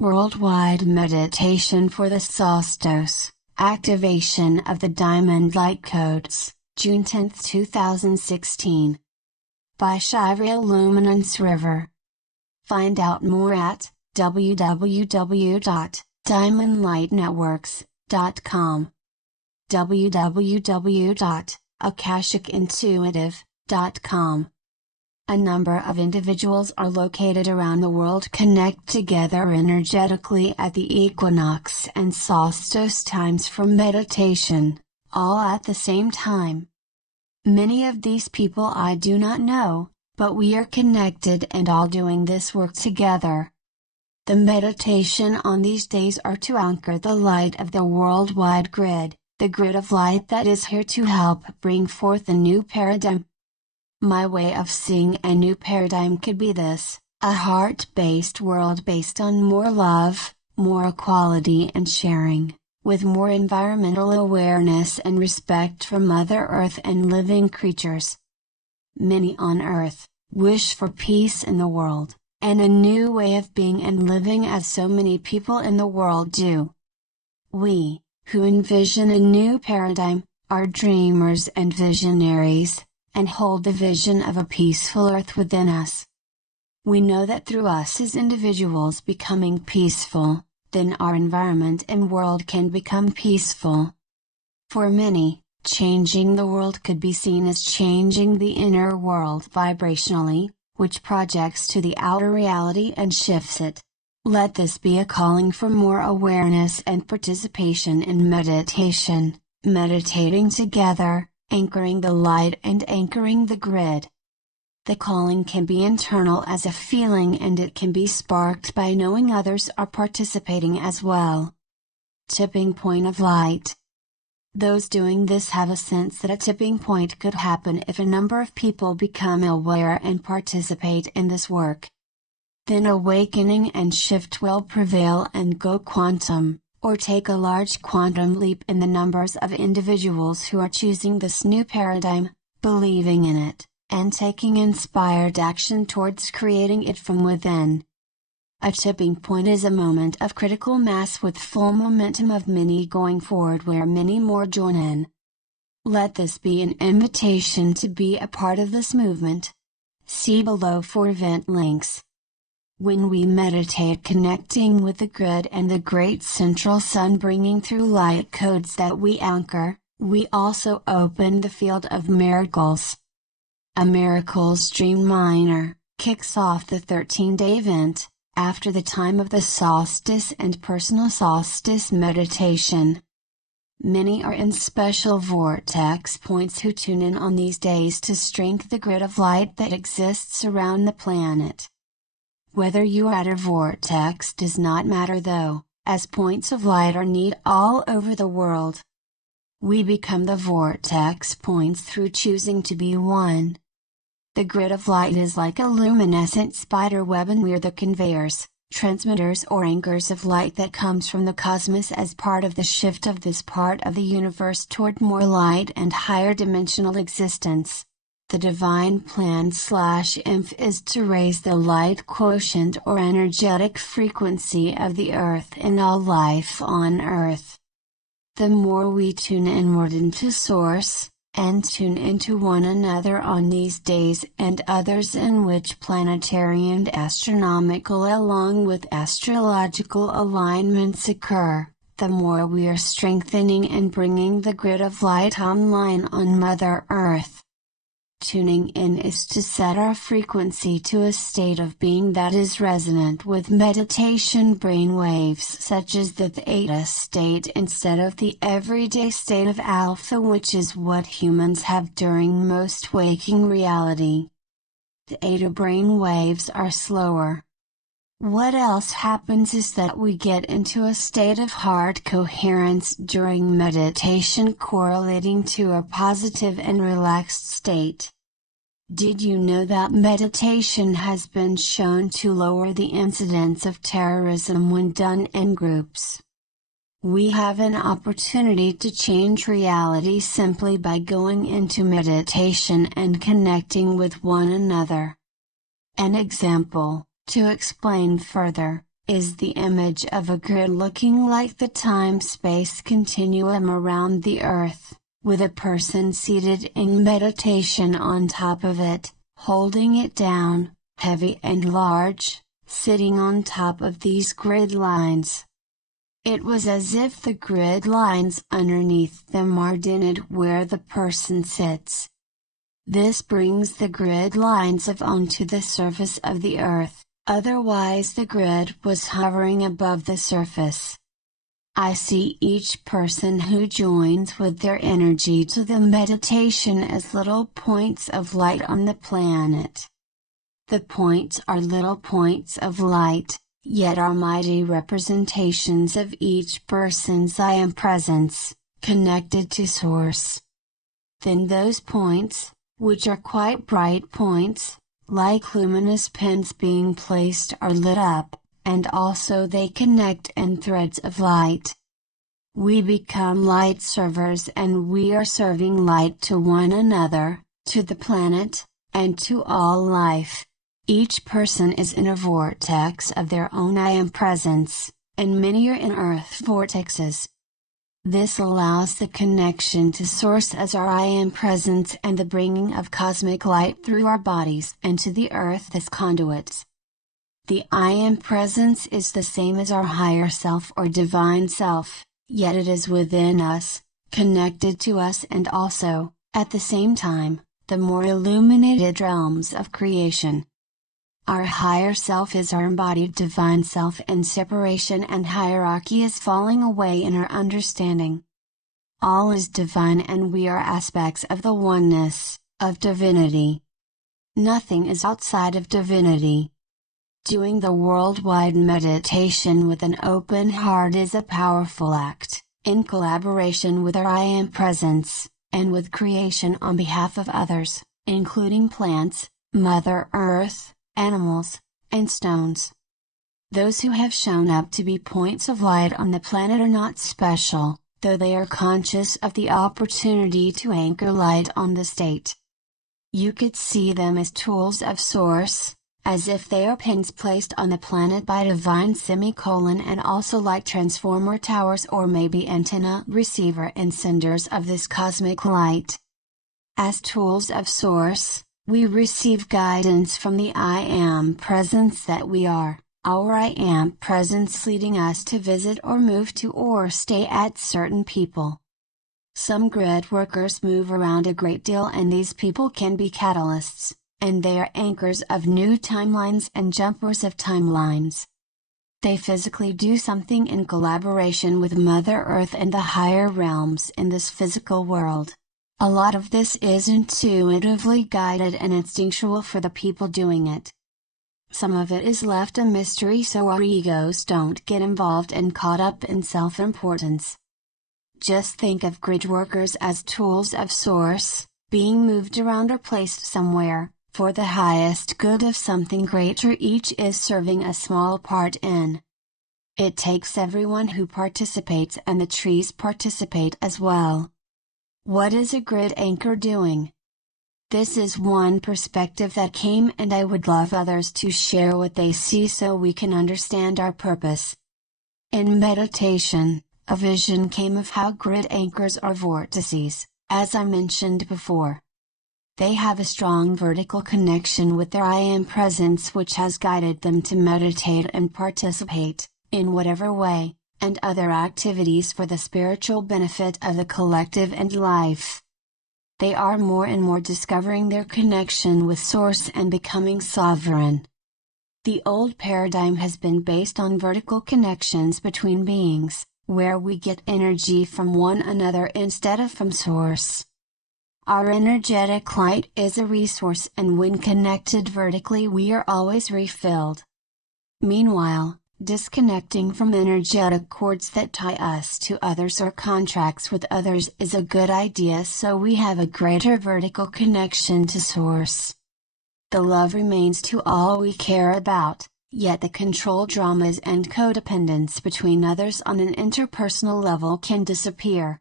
Worldwide meditation for the solstice, activation of the diamond light codes, June 10, 2016. By Shivrael Luminance River. Find out more at www.diamondlightnetworks.com, www.akashicintuitive.com. A number of individuals are located around the world connect together energetically at the equinox and solstice times for meditation, all at the same time. Many of these people I do not know, but we are connected and all doing this work together. The meditation on these days are to anchor the light of the worldwide grid, the grid of light that is here to help bring forth a new paradigm. My way of seeing a new paradigm could be this: a heart-based world based on more love, more equality and sharing, with more environmental awareness and respect for Mother Earth and living creatures. Many on Earth wish for peace in the world, and a new way of being and living as so many people in the world do. We, who envision a new paradigm, are dreamers and visionaries, and hold the vision of a peaceful earth within us. We know that through us as individuals becoming peaceful, then our environment and world can become peaceful. For many, changing the world could be seen as changing the inner world vibrationally, which projects to the outer reality and shifts it. Let this be a calling for more awareness and participation in meditation, meditating together, anchoring the light and anchoring the grid. The calling can be internal as a feeling and it can be sparked by knowing others are participating as well. Tipping point of light. Those doing this have a sense that a tipping point could happen if a number of people become aware and participate in this work. Then awakening and shift will prevail and go quantum, or take a large quantum leap in the numbers of individuals who are choosing this new paradigm, believing in it, and taking inspired action towards creating it from within. A tipping point is a moment of critical mass with full momentum of many going forward where many more join in. Let this be an invitation to be a part of this movement. See below for event links. When we meditate connecting with the grid and the great central sun bringing through light codes that we anchor, we also open the field of miracles. A Miracles Dream Miner kicks off the 13-day event, after the time of the solstice and personal solstice meditation. Many are in special vortex points who tune in on these days to strengthen the grid of light that exists around the planet. Whether you are at a vortex does not matter though, as points of light are needed all over the world. We become the vortex points through choosing to be one. The grid of light is like a luminescent spider web and we're the conveyors, transmitters or anchors of light that comes from the cosmos as part of the shift of this part of the universe toward more light and higher dimensional existence. The divine plan/inf is to raise the light quotient or energetic frequency of the earth and all life on earth. The more we tune inward into source, and tune into one another on these days and others in which planetary and astronomical along with astrological alignments occur, the more we are strengthening and bringing the grid of light online on Mother Earth. Tuning in is to set our frequency to a state of being that is resonant with meditation brain waves such as the theta state instead of the everyday state of alpha, which is what humans have during most waking reality. Theta brain waves are slower. What else happens is that we get into a state of heart coherence during meditation correlating to a positive and relaxed state. Did you know that meditation has been shown to lower the incidence of terrorism when done in groups? We have an opportunity to change reality simply by going into meditation and connecting with one another. An example, to explain further, is the image of a grid looking like the time-space continuum around the Earth, with a person seated in meditation on top of it, holding it down, heavy and large, sitting on top of these grid lines. It was as if the grid lines underneath them are dinted where the person sits. This brings the grid lines onto the surface of the Earth, otherwise the grid was hovering above the surface. I see each person who joins with their energy to the meditation as little points of light on the planet. The points are little points of light, yet are mighty representations of each person's I Am presence, connected to Source. Then those points, which are quite bright points, like luminous pins being placed, are lit up, and also they connect in threads of light. We become light servers and we are serving light to one another, to the planet, and to all life. Each person is in a vortex of their own I Am presence, and many are in earth vortexes. This allows the connection to Source as our I Am presence and the bringing of cosmic light through our bodies and to the earth as conduits. The I Am presence is the same as our higher self or divine self, yet it is within us, connected to us and also, at the same time, the more illuminated realms of creation. Our higher self is our embodied divine self, and separation and hierarchy is falling away in our understanding. All is divine and we are aspects of the oneness, of divinity. Nothing is outside of divinity. Doing the worldwide meditation with an open heart is a powerful act, in collaboration with our I Am presence, and with creation on behalf of others, including plants, Mother Earth, animals, and stones. Those who have shown up to be points of light on the planet are not special, though they are conscious of the opportunity to anchor light on the state. You could see them as tools of Source, as if they are pins placed on the planet by divine and also like transformer towers or maybe antenna receiver and senders of this cosmic light. As tools of Source, we receive guidance from the I Am presence that we are, our I Am presence leading us to visit or move to or stay at certain people. Some grid workers move around a great deal and these people can be catalysts, and they are anchors of new timelines and jumpers of timelines. They physically do something in collaboration with Mother Earth and the higher realms in this physical world. A lot of this is intuitively guided and instinctual for the people doing it. Some of it is left a mystery so our egos don't get involved and caught up in self-importance. Just think of grid workers as tools of Source, being moved around or placed somewhere, for the highest good of something greater each is serving a small part in. It takes everyone who participates and the trees participate as well. What is a grid anchor doing? This is one perspective that came and I would love others to share what they see so we can understand our purpose. In meditation, a vision came of how grid anchors are vortices, as I mentioned before. They have a strong vertical connection with their I Am presence which has guided them to meditate and participate, in whatever way, and other activities for the spiritual benefit of the collective and life. They are more and more discovering their connection with Source and becoming sovereign. The old paradigm has been based on vertical connections between beings, where we get energy from one another instead of from Source. Our energetic light is a resource and when connected vertically we are always refilled. Meanwhile, disconnecting from energetic cords that tie us to others or contracts with others is a good idea so we have a greater vertical connection to Source. The love remains to all we care about, yet the control dramas and codependence between others on an interpersonal level can disappear.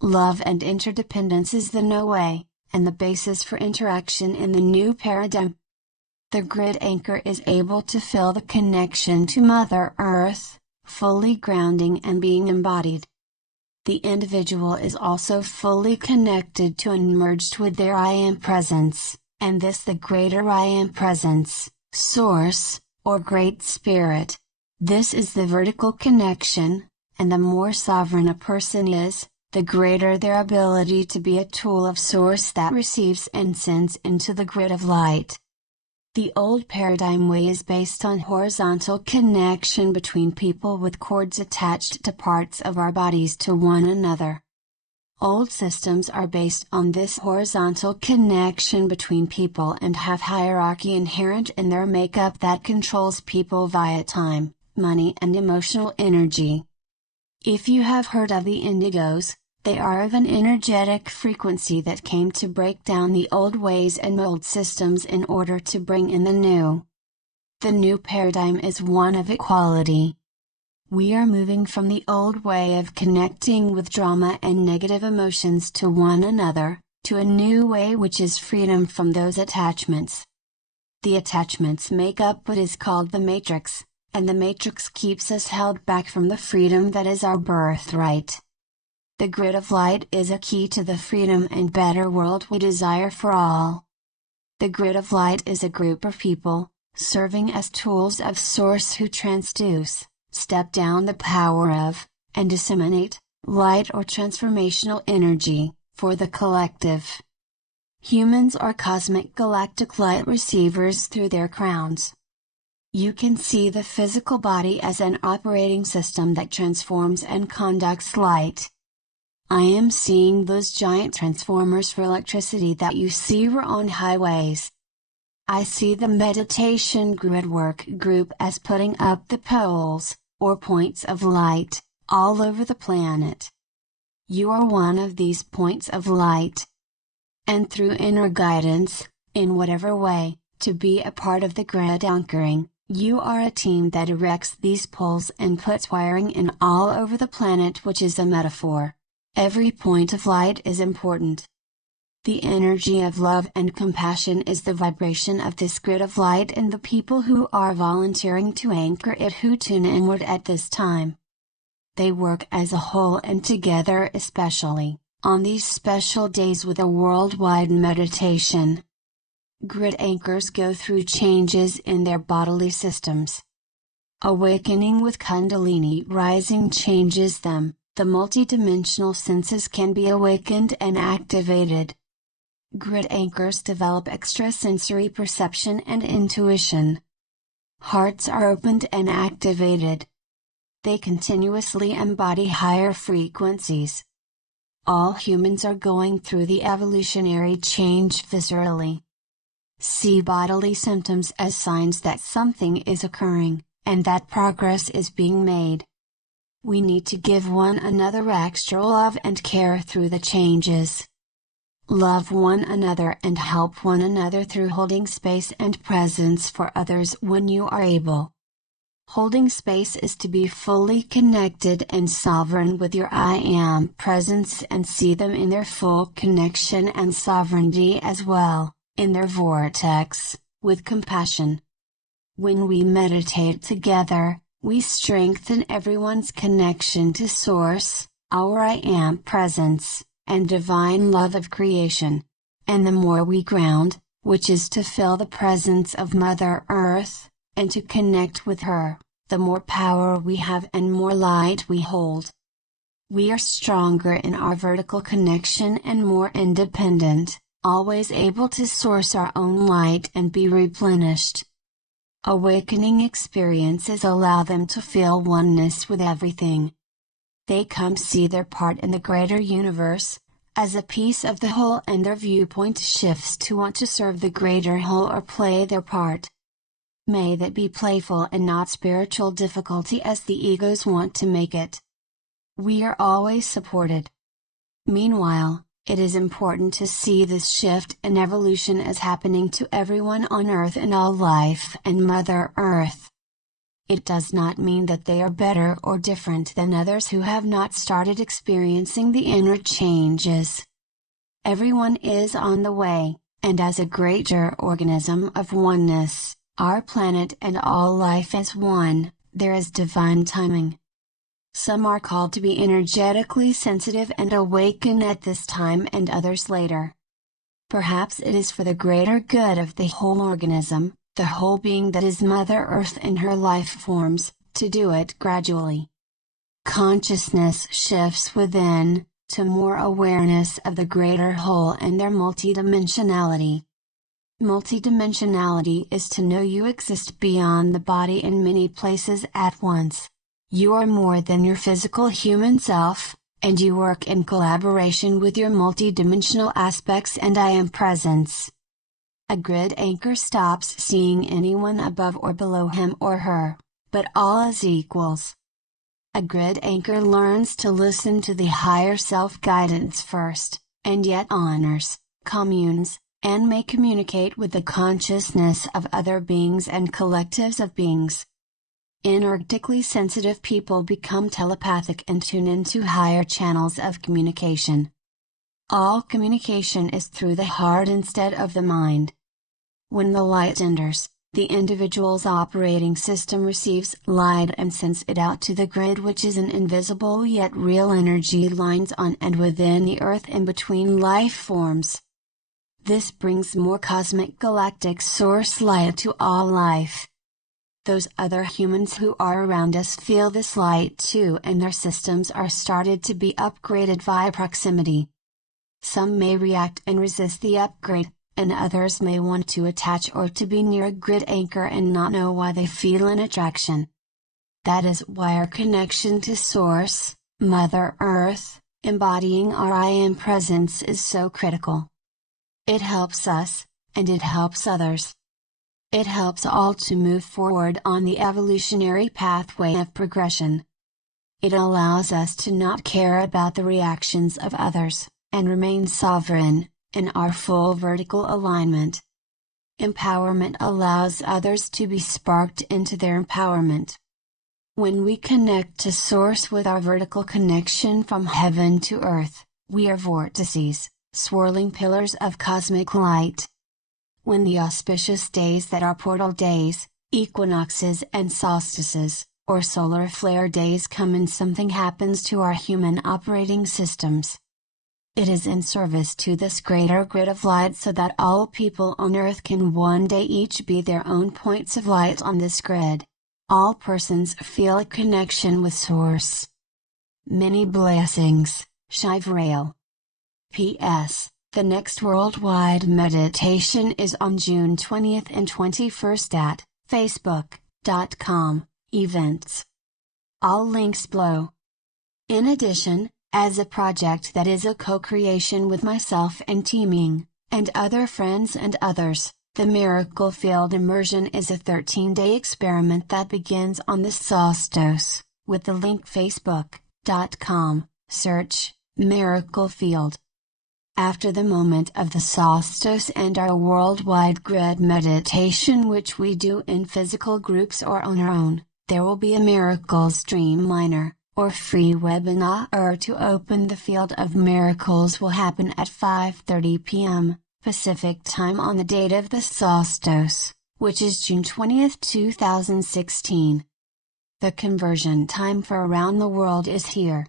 Love and interdependence is the no way, and the basis for interaction in the new paradigm. The grid anchor is able to feel the connection to Mother Earth, fully grounding and being embodied. The individual is also fully connected to and merged with their I Am Presence, and this the greater I Am Presence, Source, or Great Spirit. This is the vertical connection, and the more sovereign a person is, the greater their ability to be a tool of Source that receives and sends into the grid of light. The old paradigm way is based on horizontal connection between people with cords attached to parts of our bodies to one another. Old systems are based on this horizontal connection between people and have hierarchy inherent in their makeup that controls people via time, money and emotional energy. If you have heard of the indigos, they are of an energetic frequency that came to break down the old ways and old systems in order to bring in the new. The new paradigm is one of equality. We are moving from the old way of connecting with drama and negative emotions to one another, to a new way which is freedom from those attachments. The attachments make up what is called the matrix, and the matrix keeps us held back from the freedom that is our birthright. The grid of light is a key to the freedom and better world we desire for all. The grid of light is a group of people, serving as tools of Source who transduce, step down the power of, and disseminate, light or transformational energy, for the collective. Humans are cosmic galactic light receivers through their crowns. You can see the physical body as an operating system that transforms and conducts light. I am seeing those giant transformers for electricity that you see on highways. I see the meditation grid work group as putting up the poles, or points of light, all over the planet. You are one of these points of light. And through inner guidance, in whatever way, to be a part of the grid anchoring, you are a team that erects these poles and puts wiring in all over the planet, which is a metaphor. Every point of light is important. The energy of love and compassion is the vibration of this grid of light and the people who are volunteering to anchor it who tune inward at this time. They work as a whole and together, especially on these special days with a worldwide meditation. Grid anchors go through changes in their bodily systems. Awakening with Kundalini rising changes them. The multidimensional senses can be awakened and activated. Grid anchors develop extrasensory perception and intuition. Hearts are opened and activated. They continuously embody higher frequencies. All humans are going through the evolutionary change viscerally. See bodily symptoms as signs that something is occurring, and that progress is being made. We need to give one another extra love and care through the changes. Love one another and help one another through holding space and presence for others when you are able. Holding space is to be fully connected and sovereign with your I Am presence and see them in their full connection and sovereignty as well, in their vortex, with compassion. When we meditate together, we strengthen everyone's connection to Source, our I Am presence, and divine love of creation. And the more we ground, which is to feel the presence of Mother Earth, and to connect with her, the more power we have and more light we hold. We are stronger in our vertical connection and more independent, always able to source our own light and be replenished. Awakening experiences allow them to feel oneness with everything. They come see their part in the greater universe, as a piece of the whole, and their viewpoint shifts to want to serve the greater whole or play their part. May that be playful and not spiritual difficulty as the egos want to make it. We are always supported. Meanwhile, it is important to see this shift and evolution as happening to everyone on Earth and all life and Mother Earth. It does not mean that they are better or different than others who have not started experiencing the inner changes. Everyone is on the way, and as a greater organism of oneness, our planet and all life as one, there is divine timing. Some are called to be energetically sensitive and awaken at this time and others later. Perhaps it is for the greater good of the whole organism, the whole being that is Mother Earth and her life forms, to do it gradually. Consciousness shifts within, to more awareness of the greater whole and their multidimensionality. Multidimensionality is to know you exist beyond the body in many places at once. You are more than your physical human self, and you work in collaboration with your multidimensional aspects and I am presence. A grid anchor stops seeing anyone above or below him or her, but all as equals. A grid anchor learns to listen to the higher self guidance first, and yet honors, communes, and may communicate with the consciousness of other beings and collectives of beings. Energetically sensitive people become telepathic and tune into higher channels of communication. All communication is through the heart instead of the mind. When the light enters, the individual's operating system receives light and sends it out to the grid, which is an invisible yet real energy lines on and within the earth in between life forms. This brings more cosmic galactic source light to all life. Those other humans who are around us feel this light too, and their systems are started to be upgraded via proximity. Some may react and resist the upgrade, and others may want to attach or to be near a grid anchor and not know why they feel an attraction. That is why our connection to Source, Mother Earth, embodying our I Am presence is so critical. It helps us, and it helps others. It helps all to move forward on the evolutionary pathway of progression. It allows us to not care about the reactions of others, and remain sovereign, in our full vertical alignment. Empowerment allows others to be sparked into their empowerment. When we connect to Source with our vertical connection from heaven to earth, we are vortices, swirling pillars of cosmic light. When the auspicious days that are portal days, equinoxes and solstices, or solar flare days come and something happens to our human operating systems. It is in service to this greater grid of light so that all people on earth can one day each be their own points of light on this grid. All persons feel a connection with Source. Many blessings, Shivrael. P.S. The next worldwide meditation is on June 20th and 21st at facebook.com, events. All links below. In addition, as a project that is a co-creation with myself and teaming, and other friends and others, the Miracle Field Immersion is a 13-day experiment that begins on the Solstice, with the link facebook.com, search, Miracle Field. After the moment of the solstice and our worldwide grid meditation, which we do in physical groups or on our own, there will be a Miracle Streamliner, or free webinar to open the field of miracles will happen at 5:30 p.m. Pacific Time on the date of the solstice, which is June 20th, 2016. The conversion time for around the world is here.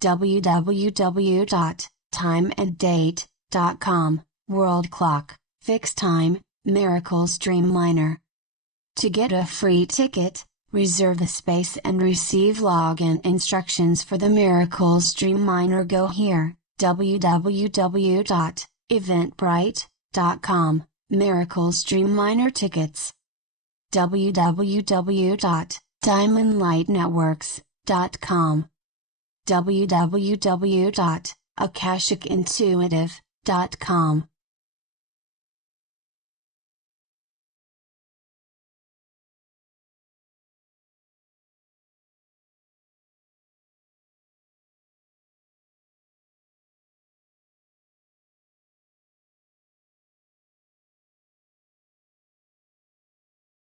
www.timeanddate.com, world clock, fixed time, Miracle Streamliner. To get a free ticket, reserve a space and receive login instructions for the Miracle Streamliner, go here, www.eventbrite.com, Miracle Streamliner tickets. www.diamondlightnetworks.com, www.akashicintuitive.com.